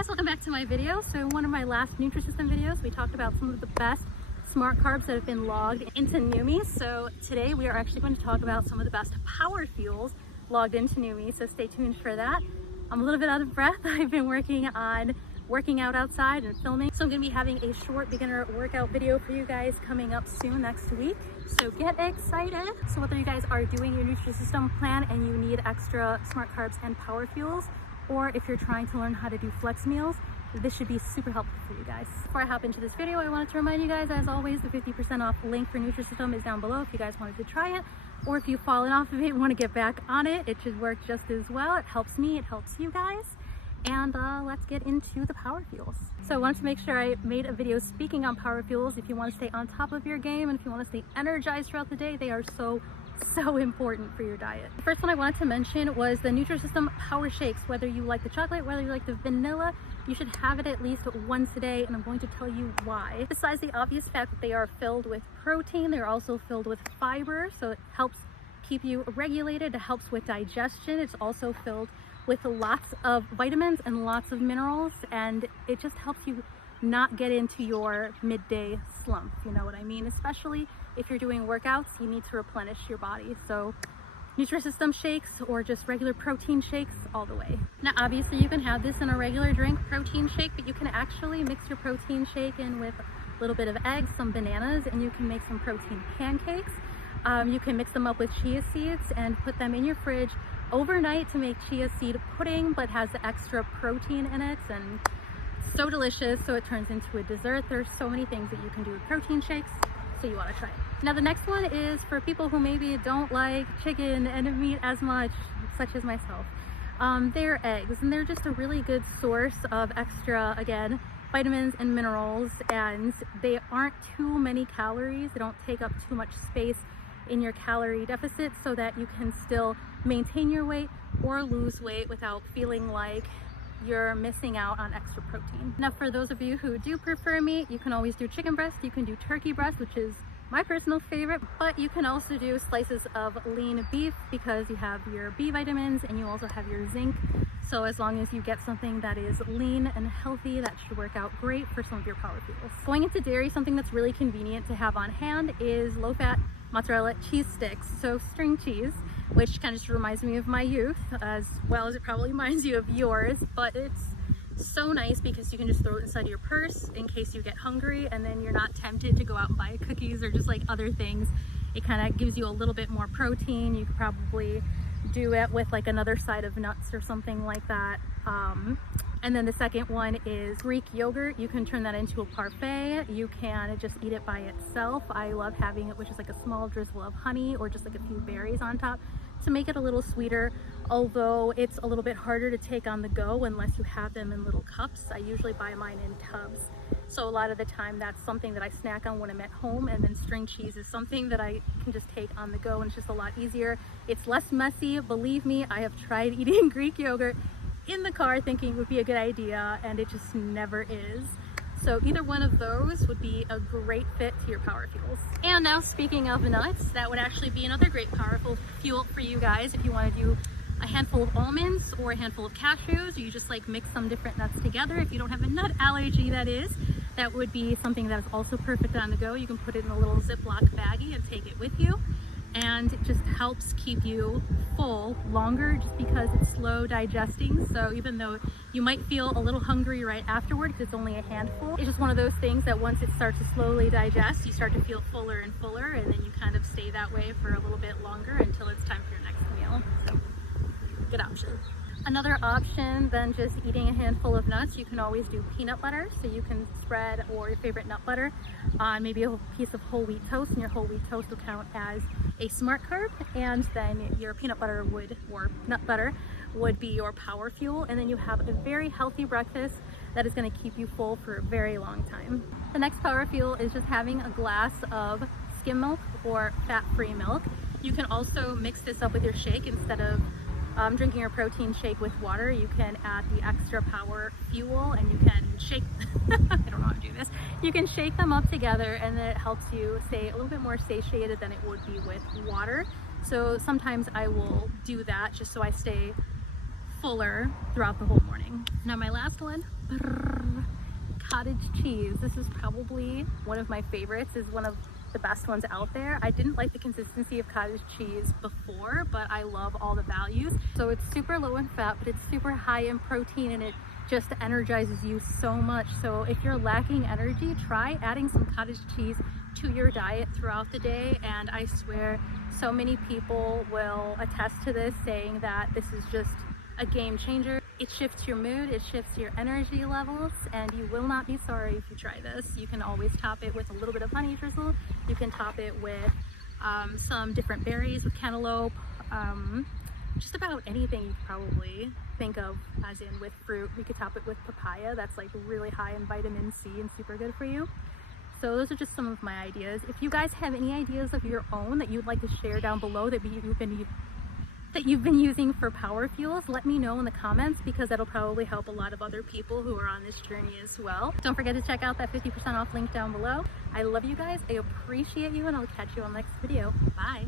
guys, welcome back to my video. So in one of my last Nutrisystem videos, we talked about some of the best smart carbs that have been logged into NuMi. So today we are actually going to talk about some of the best power fuels logged into NuMi. So stay tuned for that. I'm a little bit out of breath. I've been working out outside and filming. So I'm going to be having a short beginner workout video for you guys coming up soon next week. So get excited. So whether you guys are doing your Nutrisystem plan and you need extra smart carbs and power fuels, or if you're trying to learn how to do flex meals, this should be super helpful for you guys. Before I hop into this video, I wanted to remind you guys, as always, the 50% off link for Nutrisystem is down below if you guys wanted to try it, or if you've fallen off of it and want to get back on it. It should work just as well. It helps me, it helps you guys. And let's get into the power fuels. So I wanted to make sure I made a video speaking on power fuels. If you want to stay on top of your game and if you want to stay energized throughout the day, they are so important for your diet. The first one I wanted to mention was the Nutrisystem Power Shakes. Whether you like the chocolate, whether you like the vanilla, you should have it at least once a day, and I'm going to tell you why. Besides the obvious fact that they are filled with protein, they're also filled with fiber, so it helps keep you regulated, it helps with digestion. It's also filled with lots of vitamins and lots of minerals, and it just helps you not get into your midday slump, you know what I mean? Especially if you're doing workouts, you need to replenish your body. So Nutrisystem shakes or just regular protein shakes all the way. Now obviously you can have this in a regular drink protein shake, but you can actually mix your protein shake in with a little bit of eggs, some bananas, and you can make some protein pancakes. You can mix them up with chia seeds and put them in your fridge overnight to make chia seed pudding, but has extra protein in it, and so delicious, so it turns into a dessert. There's so many things that you can do with protein shakes, so you want to try it. Now the next one is for people who maybe don't like chicken and meat as much, such as myself. They're eggs, and they're just a really good source of extra, again, vitamins and minerals, and they aren't too many calories. They don't take up too much space in your calorie deficit, so that you can still maintain your weight or lose weight without feeling like you're missing out on extra protein. Now for those of you who do prefer meat, you can always do chicken breast, you can do turkey breast, which is my personal favorite, but you can also do slices of lean beef because you have your B vitamins and you also have your zinc. So as long as you get something that is lean and healthy, that should work out great for some of your power fuels. Going into dairy, something that's really convenient to have on hand is low-fat mozzarella cheese sticks. So string cheese, which kind of just reminds me of my youth, as well as it probably reminds you of yours, but it's so nice because you can just throw it inside your purse in case you get hungry, and then you're not tempted to go out and buy cookies or just like other things. It kind of gives you a little bit more protein. You could probably do it with like another side of nuts or something like that. And then the second one is Greek yogurt. You can turn that into a parfait. You can just eat it by itself. I love having it with just like a small drizzle of honey or just like a few berries on top to make it a little sweeter, although it's a little bit harder to take on the go unless you have them in little cups. I usually buy mine in tubs. So a lot of the time that's something that I snack on when I'm at home, and then string cheese is something that I can just take on the go, and it's just a lot easier. It's less messy. Believe me, I have tried eating Greek yogurt in the car thinking it would be a good idea, and it just never is. So either one of those would be a great fit to your power fuels. And now speaking of nuts, that would actually be another great powerful fuel for you guys if you want to do a handful of almonds or a handful of cashews, or you just like mix some different nuts together. If you don't have a nut allergy, that would be something that is also perfect on the go. You can put it in a little Ziploc baggie and take it with you. And it just helps keep you full longer just because it's slow digesting. So even though you might feel a little hungry right afterward because it's only a handful, it's just one of those things that once it starts to slowly digest, you start to feel fuller and fuller, and then you kind of stay that way for a little bit longer until it's time for your next meal. So good option. Another option than just eating a handful of nuts, you can always do peanut butter. So you can spread or your favorite nut butter on maybe a piece of whole wheat toast, and your whole wheat toast will count as a smart carb, and then your peanut butter or nut butter would be your power fuel, and then you have a very healthy breakfast that is going to keep you full for a very long time. The next power fuel is just having a glass of skim milk or fat-free milk. You can also mix this up with your shake. Instead of drinking your protein shake with water, you can add the extra power fuel, and you can shake I don't know how to do this. You can shake them up together, and then it helps you stay a little bit more satiated than it would be with water. So sometimes I will do that just so I stay fuller throughout the whole morning. Now my last one, cottage cheese. This is probably one of my favorites, is one of the best ones out there. I didn't like the consistency of cottage cheese before, but I love all the values. So it's super low in fat, but it's super high in protein, and it just energizes you so much. So if you're lacking energy, try adding some cottage cheese to your diet throughout the day, and I swear so many people will attest to this, saying that this is just a game changer. It shifts your mood, it shifts your energy levels, and you will not be sorry if you try this. You can always top it with a little bit of honey drizzle. You can top it with some different berries, with cantaloupe, just about anything you could probably think of, as in with fruit. You could top it with papaya. That's like really high in vitamin C and super good for you. So those are just some of my ideas. If you guys have any ideas of your own that you'd like to share down below that you've been using for power fuels, let me know in the comments, because that'll probably help a lot of other people who are on this journey as well. Don't forget to check out that 50% off link down below. I love you guys, I appreciate you, and I'll catch you on the next video. Bye.